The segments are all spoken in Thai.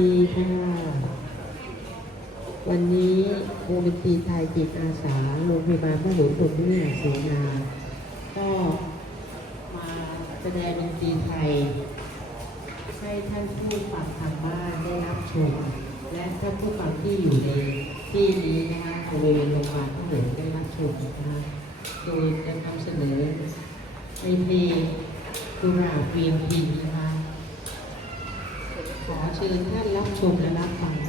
ดีค่ะ วันนี้โมเป็นตีไทยจิตอาสาโรงพยาบาลพระหลวงพลวิทยาเสนาก็มาแสดงดนตรีไทย ให้ท่านผู้ฟังทางบ้านได้รับชม และท่านผู้ฟังที่อยู่ในที่นี้นะคะบริเวณโรงพยาบาลพระหลวงได้รับชมนะคะโดยจะนำเสนอในเพลงกราบเวียงพีนะคะ ชิญท่านรับชมและรับฟัง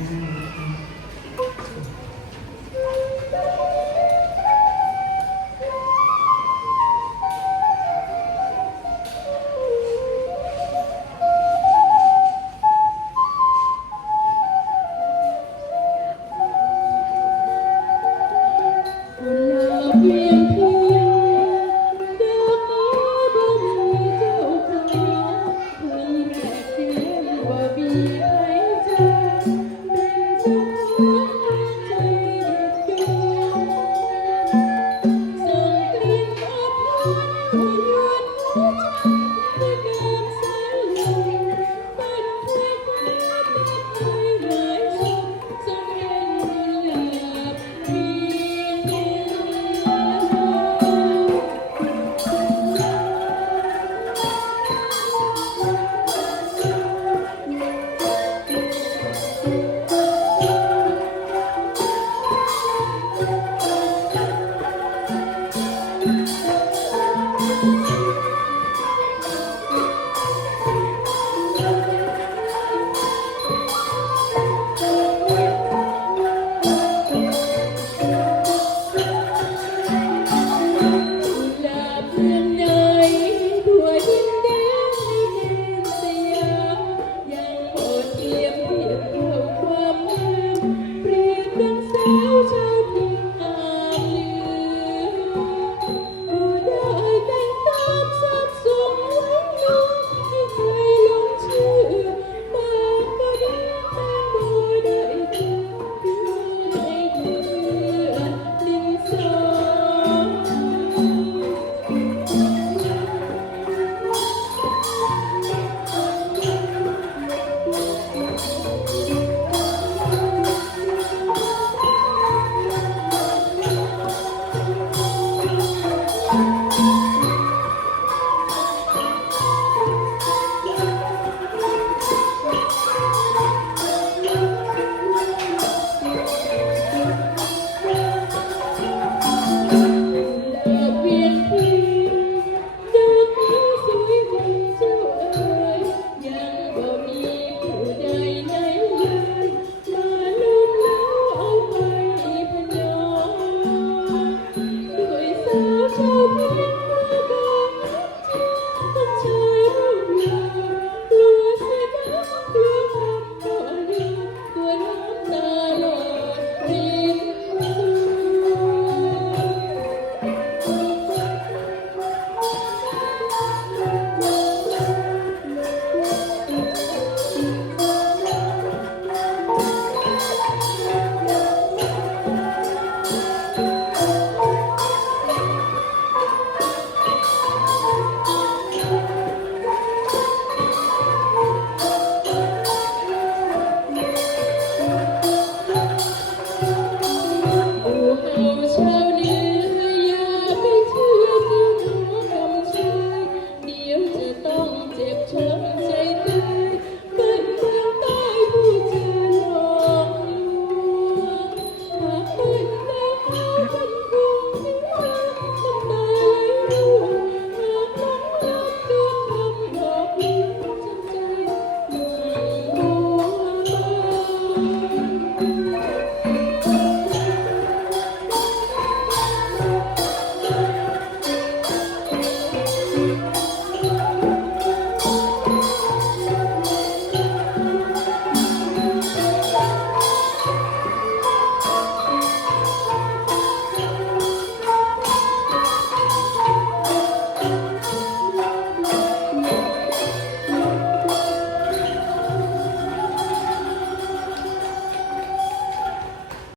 Música